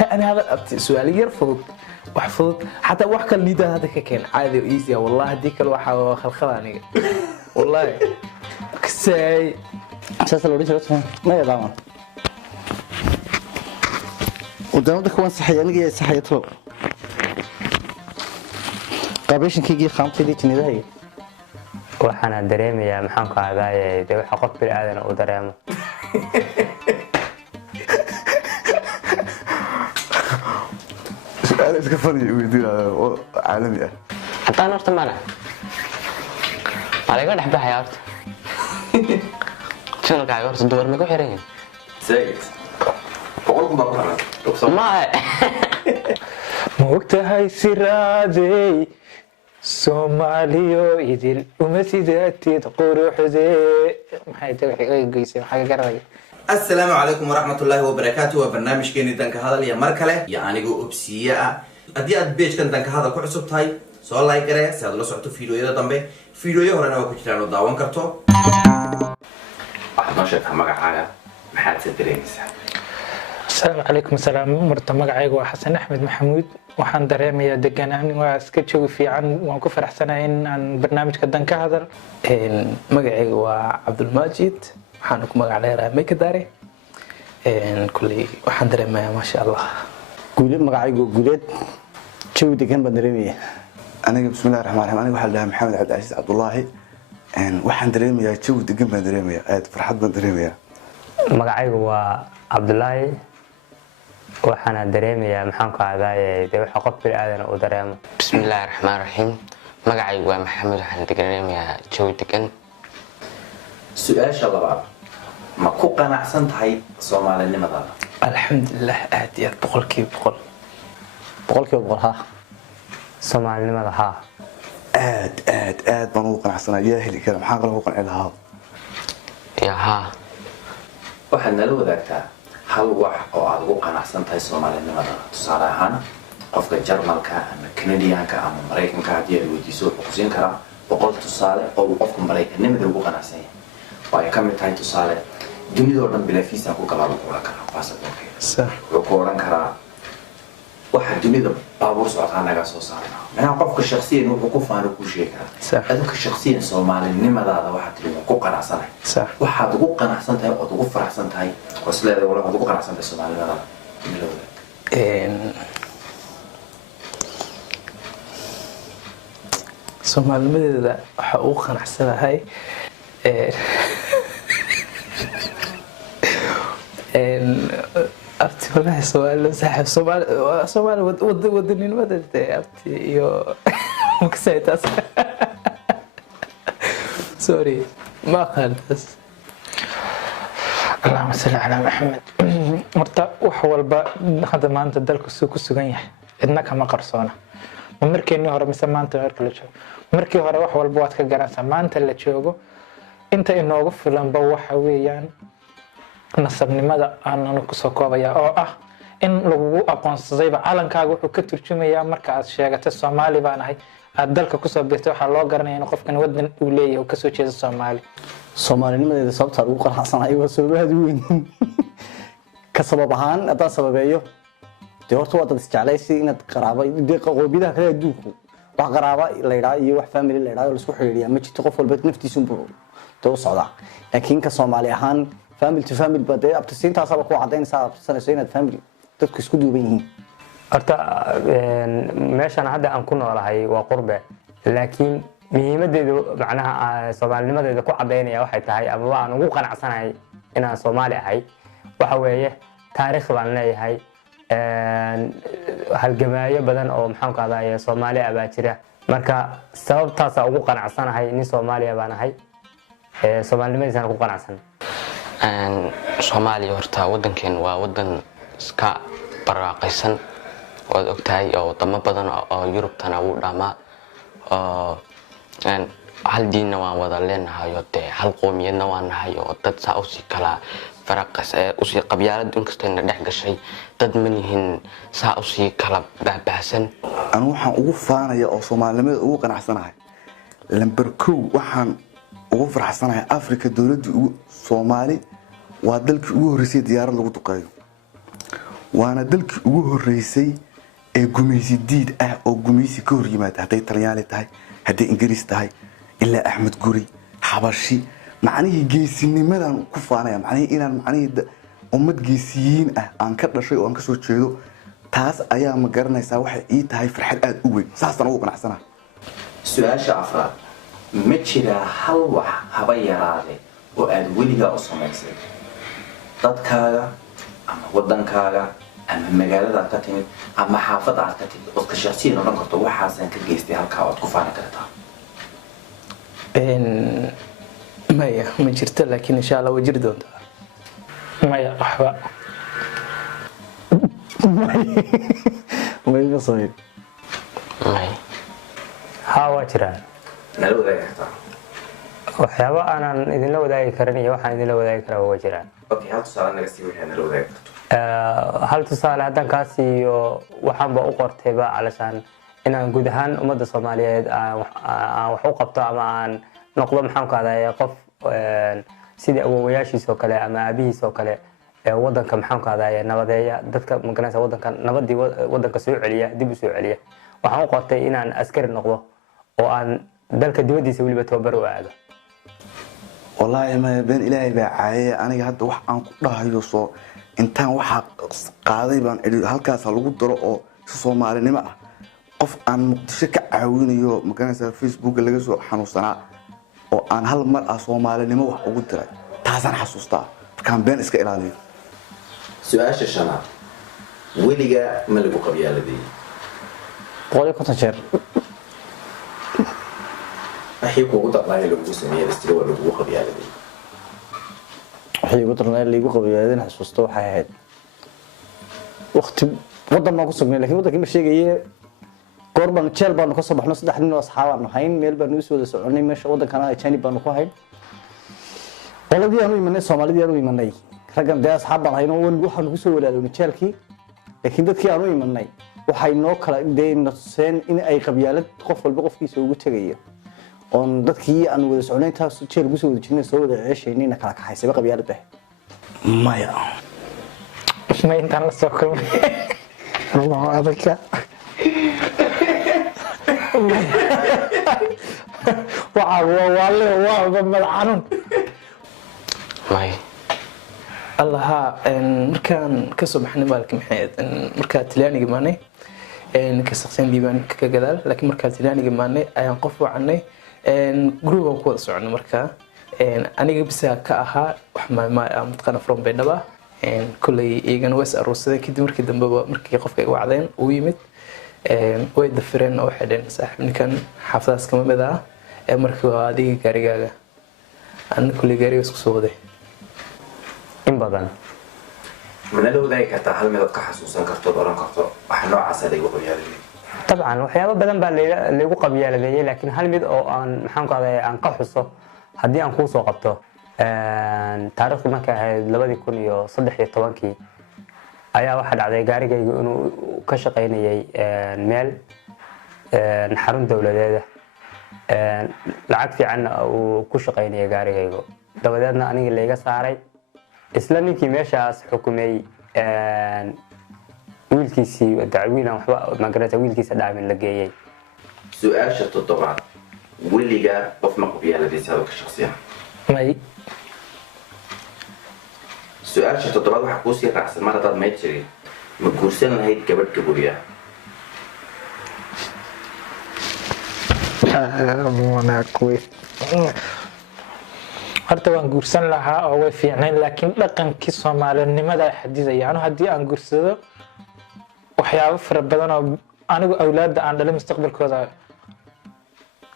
أنا هذا أبتي سؤال يرفض وحفظ حتى وحكى اللي ده هذا كان عادي وإيزي والله ديك الواحة خلخلاني والله كساي أساس الوريش رسمه ما يدعمه ودنا بدك وين صحيح أنا جاي صحيح طلب قابيش كيجي خامتي دي تني ده هي waxaana dareemayaa maxaan ku aadaayay de waxa qof bil aadan u dareemo أنا إسكفرني ويدير عالمي haddaan horta male adiga dhex baxaya horta channelkaaga horta duwar ma ku xiran yihiin زايد بقولكم بقرا ma ma ogtahay siraadey Soomaaliyo idil uma sidaatid quruxdee maxay tahay geysay waxa garay السلام عليكم ورحمة الله وبركاته وبرنامج كيني دنك هذا اللي مركله يعني جو أبسية أدي أدبيج كان دنك هذا كل عصب تاي سؤال لايك قريه سأد الله سعته فيديو يدا ضمبه فيديو يهرنا وكتير إنه داون كرتو واحد نشأ همك على محادثة دريمس السلام عليكم السلام مرت magacaygu waa Xasan Axmed Maxamuud waxaan dareemayaa deganaan waa iska joog fiican waan ku faraxsanahay in aan barnaamijka dan ka hadal magacaygu waa Cabdul Majid waxaan ku magac leeyahay Meekadaare kulli waxaan dareemayaa ma sha Allah guulid magacaygu guulid joog degan baan dareemayaa أنا بسم الله الرحمن الرحيم أنا واحد لها محمد عبد العزيز عبد الله waxaan dareemayaa jawi degan baan dareemayaa aad farxad baan dareemayaa magacaygu waa Cabdullaahi waxaana dareemayaa maxaan ku aadaayay de waxa qof bil aadan u dareemo bismillaahir rahmaanir rahiim magacaygu waa maxamed waxaan dareemayaa jawi degan سؤال شباب ما كوكا أحسن تاي صومالي لماذا alxamdulillah aad iyo aad boqolkiiba boqol ha Soomaalinimada ha aad baan ugu qanacsanaa yaa heli kara maxaan qalab ugu qanci lahaa yaha waxaad nala wadaagtaa hal wax oo aad ugu qanacsan tahay Soomaalinimada tusaale ahaan qofka Jarmalka ama Canadianka ama Mareykanka haddii aad weydiiso wuxuu ku siin karaa boqol tusaale oo qofka Mareykanimada ugu qanacsan yahay way ka mid tahay tusaale dunida oo dhan bilaa fiisa ku kala oran karaa passport sax wuxuu ku oran karaa waxa dunida baabuur socodka naga soo saarna mana qofka shakhsiyan wuxuu ku faano ku sheegi Sax. karaa adoo shakhsiyan Soomaalinimadaada waxa tiri ku qanacsanahay sax waxaad ugu qanacsan tahay oo ugu faraxsan tahay wasleeda wala ugu qanacsan tahay Soomaalinimada Soomaalimadeeda waxa uu qanacsanahay abti walahi Soomaali saaxib Soomaali waddanimada abti iyo maksaytaas sorry ما خالص اللهم صل على محمد مرتا wax walba hada maanta dalku soo ku sugan yahay idna kama qarsoona markii hore mise maanta markii la joogo markii hore wax walba waad ka garanaysaa maanta la joogo inta inoogu filan ba waxa weeyaan nasabnimada aanan ku soo koobaya oo ah in lagu aqoonsadayba calankaaga wuxuu ka turjumayaa marka aad sheegato Soomaali baan ahay aad dalka ku soo biirtay waxa loo garanayaa in qofkan wadan uu leeyahay oo ka soo jeedo Soomaali Soomaalinimadeeda sababta ugu qanacsanay waa sababaha weyn ka sabab ahaan adaa sababeeyo de horta waa dad isjeclaysi inaad qaraabo de qoobida kale adduunku wax qaraabo la yiraahdo iyo wax family la yiraahdo la isku xiriiriyaa ma jirto qof walba naftiisu u socdaa laakiin ka Soomaali ahaan family to family bade abtisintaas ku cadeynaysaa abtisanayso inaad family dadku isku duuban yihiin horta meeshan hadda aan ku noolahay waa qurbe laakiin muhiimadeedu macnaha Soomaalinimadeeda ku cadeynaya waxay tahay ama aan ugu qanacsanahay inaan Soomaali ahay waxa weeye taariikh baan leeyahay halgamaayo badan oo maxaan ku aadaayay Soomaali abaa jira marka sababtaas ugu qanacsanahay in Soomaaliya baan ahay Soomaalinimadana ku qanacsan Soomaaliya horta wadankan waa wadan iska barwaaqaysan waad ogtahay oo wadamo badan oo Yurubtana uu dhamaa oo hal diinna waan wada leenahay oo hal qoomiyadna waan nahay oo dad saa u si kala faraqas u si qabyaalad inkastoo dhex gashay dad manihin saa u si kala baahsan anu waxaan ugu faanaya oo Soomaalinimada ugu qanacsanahay lambar 2 waxaan ugu faraxsanahay Afrika dawladda ugu Soomaali waa dalkii ugu horeysay diyaarad lagu duqeeyo waana dalkii ugu horeysay ee gumaysi diid ah oo gumaysi ka hor yimaada hadday talyaani tahay hadday ingiriis tahay ilaa axmed guri xabashi macnihii geesinimadan ku faanaya macnihii inaan macnihii ummad geesiyiin ah aan ka dhashay oo aan ka soo jeedo taas ayaa ma garanaysaa waxay ii tahay farxad aad u weyn saasaan ugu qanacsanahay su-aasha afraad ma jiraa hal wax haba yaraade oo aad weligaa u samaysay dadkaaga ama wadankaaga ama magaalada aad ka timid ama xaafadda aad ka timid ood ka shaksiyan odhan karto waxaasaan ka geystay halkaa oad ku faani kartaa maya ma jirto laakiin insha allah way jiri doontaa maya waxba may ma samayn may haa waa jiraan nala wadaagi kartaa waxyaabo aanan idinla wadaagi karin iyo waxaan idinla wadaagi karaa waa jiraan okay hal tusaale naga sii wixii nala wadaagi karto hal tusaale haddaan kaa siiyo waxaanba u qortayba calashaan inaan guud ahaan ummadda soomaaliyeed aan wax u qabto ama aan noqdo maxaan ka hadaya qof sidii awowayaashiis oo kale ama aabihiis oo kale wadanka maxaan ka hadaya nabadeeya dadka magaranaysa wadanka nabadii wadanka soo celiya dib u soo celiya waxaan u qortay inaan askari noqdo oo aan dalka dibadiisa weliba tababar u aado wallaahi ma been ilaahay baa caayay aniga hadda wax aan ku dhahayo soo intaan waxa qaaday baan halkaas lagu daro oo Soomaalinimo ah qof aan muqdisho ka caawinayo magaranaysa Facebook laga soo xanuunsanaa oo aan hal mar ah Soomaalinimo wax ugu diray taasaan xasuustaa markaan been iska ilaaliyo su-aasha shanaad weligaa ma lagu qabyaaladayay boqol iyo konton jeer wixii kuugu darnaaya lagugu sameeyay istiri waa lagugu qabyaaladayay wixii ugu darnaa liigu qabyaaladeen xasuusto waxay ahayd waqti wadan ma ku sugnay laakiin wadankii ma sheegayay goorban jeel baanu ka soo baxno saddex nin oo asxaab aan ahayn meel baanu soo wada soconay meesha wadankana ajani baanu ku hayn qoladii aanu imanay Soomaalidii aanu imanay ragan daa asxaab baan hayno waxaanu ku soo walaaloonay jeelkii laakiin dadkii aanu imanay waxay noo kala deynaseen in ay qabyaalad qof walba qofkiisa ugu tagayo on dadkii aan wada soconay taas jeel ku soo wada jirnay soo wada ceeshaynayna kala kaxaysay qabyaalad ah maya ma intaan la soo kulmay ruuxa adagka waa madcanun may allaha markaan kasoo baxnay maalka maxay markaa talyaaniga maanay ka shaqsiyan diiwaan ka gadaal laakiin markaa talyaaniga maanay ayaan qof wacanay group aan ku wada soconay markaa aniga bisa ka ahaa wax mataqaana from Baydhaba kullay iyagana way aroorsadeen kadib markii dambeba markii qofka ay wacdeen uu yimid way dafireen oo waxay dhaheen saaxiib ninkan xaafadaas kama mid ah markii waa adiga gaarigaaga aan kullay gaariga isku soo waday in badan manala wadaagi kartaa hal midad ka xasuusan karto oran karto waxa noocaas lagu qabyaaladayay طبعا waxyaabo badan baa lagu qabyaaladeeyay laakiin hal mid oo aan maxaan qaaday aan ka xuso hadii aan ku soo qabto taariikhdu markay ahayd 2013 ayaa waxa dhacday gaarigaygu inuu ka shaqeynayay meel xarun dawladeed lacag fiican uu ku shaqeynayay gaarigaygu dabadeedna aniga la iga saaray isla ninkii meeshaas xukumay wiilkiisii dacwiina waxba ma garanaysa wiilkiisa dhaamin la geeyay su-aasha toddobaad weligaa qof ma qabyaaladaysa adoo ka shaqsiyan may su-aasha toddobaad waxaa kuusii raacsan mar haddaad may jirin ma guursan lahayd gabadh gaburiya horta waan guursan lahaa oo way fiicnayn laakiin dhaqankii Soomaalinimada ay xadidaya anu hadii aan guursado waxyaabo fara badan oo anigu awlaadda aan dhalay mustaqbalkooda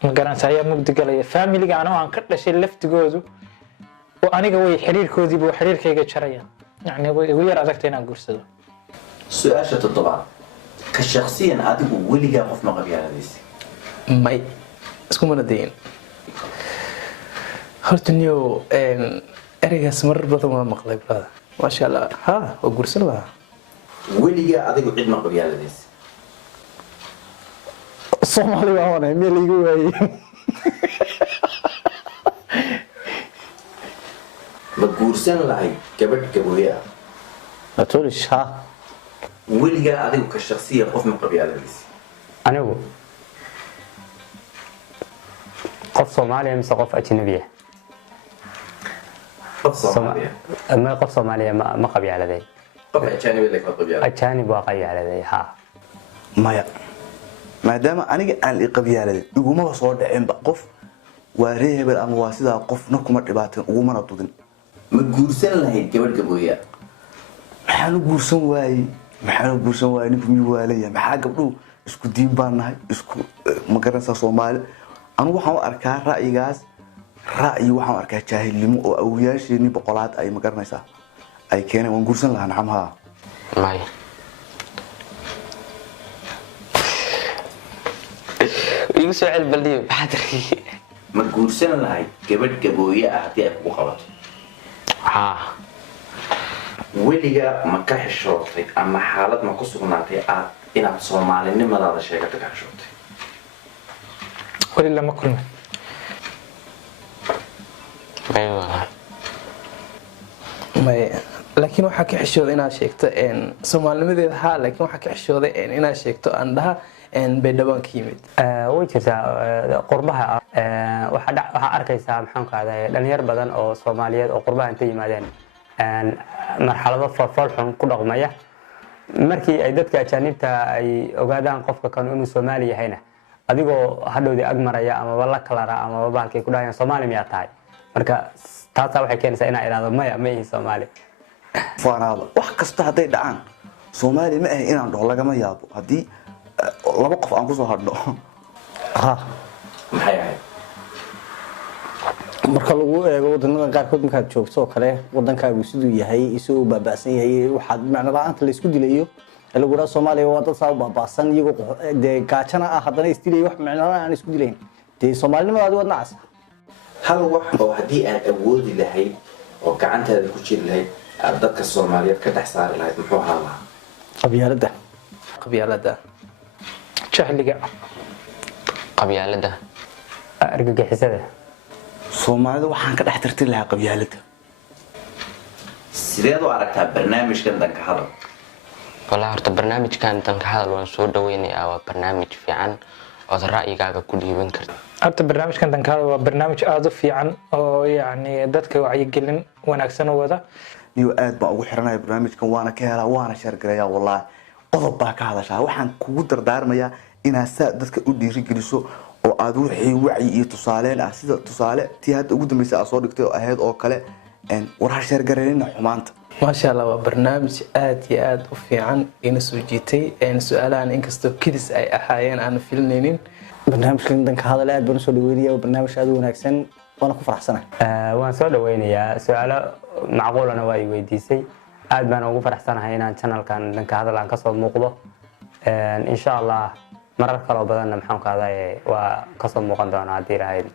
ma garanaysaa ayaa mugdi galaya familiga aan ka dhashay laftigoodu oo aniga way xiriirkoodiiba oo xiriirkayga jarayaan yani way igu yar adagtay inaan guursado su-aasha toddobaad ka shaqsiyan adigu weligaa qof ma qabyaaladaysa may isku mana dayin horta niyo ereygaas marar badan waa maqlay brada maasha allah ha waa guursan lahaa weligaa adigu cid ma qabyaaladaysa Soomaali waa wana meel igu waayay ma guursan lahayd gabadh gaburiya atolish ha weligaa adigu ka shaksiya qof ma qabyaaladaysa anigu qof soomaaliya mise qof ajnabiya qof soomaaliya ma qof soomaaliya ma qabyaaladay qof ajaanibi leh ma qabyaalad ajaanib waa qabyaaladay ha maya maadaama aniga aan i qabyaaladay igumaba soo dhaceenba qof waa ree hebel ama waa sidaa qofna kuma dhibaateen ugumana dudin ma guursan lahayd gabadh gabooya maxaan u guursan waayey ninku miyuu waalanyahay maxaa gabdhuhu isku diin baan nahay isku magaranaysaa soomaali anigu waxaan u arkaa ra'yigaas ra'yi waxaan u arkaa jaahilnimo oo awooyaasheenii boqolaad ay magaranaysaa ay keeneen waan guursan lahaa nacamaha maya igu soo celbaldhiyo baxadri ma guursan lahayd gabadh gabooye ah haddii ay kugu qabato haa weligaa ma ka xishootay ama xaalad ma ku sugnaatay aad inaad soomaalinimadaada sheegata ka xishootay weli lama kulmin maya may laakiin waxaa ka xishooday inaad sheegto soomaalinimadeeda haa laakiin waxaa ka xishooday inaad sheegto aan dhaha baydhawaan ka yimid way jirtaa qurbaha waxaa arkaysaa maxaan ku ahday dhalinyar badan oo soomaaliyeed oo qurbaha inta yimaadeen marxalado foolxun ku dhaqmaya markii ay dadka ajaanibta ay ogaadaan qofka kan inuu soomaali yahayna adigoo hadhowdii ag maraya amaba la kalara amaba bahalkay ku dhahayaan soomaali miyaa tahay marka taasaa waxay keenaysaa inaa idhahdo maya ma ihi soomaali faanaaba wax kasta hadday dhacaan soomaali ma ahay inaan dhaho lagama yaabo haddii laba qof aan kusoo hadhno ha maxay ahayd marka lagu eego wadannada qaarkood markaad joogto oo kale wadankaagu siduu yahay isagoo baaba'san yahay waxaad macno la'aanta la isku dilayo lagu dhaha soomaaliya waa dad saa u baaba'san iyagoo dee gaajana ah haddana isdilay wax macno la'aan aan isku dilayn dee soomaalinimadaadi waad nacasa hal wax oo haddii aad awoodi lahayd oo gacantaada ku jiri lahayd aad dadka soomaaliyeed ka dhex saari lahayd muxuu ahaan lahaa qabyaaladda qabyaalada jahliga qabyaalada argagixisada soomaalida waxaan ka dhex tirtiri lahaa qabyaaladda sideed u aragtaa barnaamijkan danka hadal walaa horta barnaamijkan danka hadal waan soo dhaweynayaa waa barnaamij fiican ood ra'yigaaga ku dhiiban karta horta barnaamijkan dankaada waa barnaamij aada u fiican oo yacni dadka wacyigelin wanaagsan u wada niyo aad baan ugu xiranaya barnaamijkan waana ka helaa waana sheergarayaa wallaahi qodob baa ka hadashaa waxaan kugu dardaarmayaa inaad saa dadka u dhiirigeliso oo aad wixii wacyi iyo tusaaleen ah sida tusaale tii hadda ugu dambeysay aad soo dhigtay oo ahayd oo kale war ha sheergareynina xumaanta maasha allah waa barnaamij aad iyo aad u fiican ina soo jiitay su-aalahan inkastoo kedis ay ahaayeen aan filinaynin barnaamijkan danka hadal aad baan usoo dhaweynaya waa barnaamij aad u wanaagsan waana ku faraxsanahay waan soo dhaweynayaa su-aalo macquulana waa i weydiisay aad baan ugu faraxsanahay inaan channelkan danka hadal aan kasoo muuqdo insha allah marar kaloo badanna maxaan ku ahday waa kasoo muuqan doonaa haddii lahayd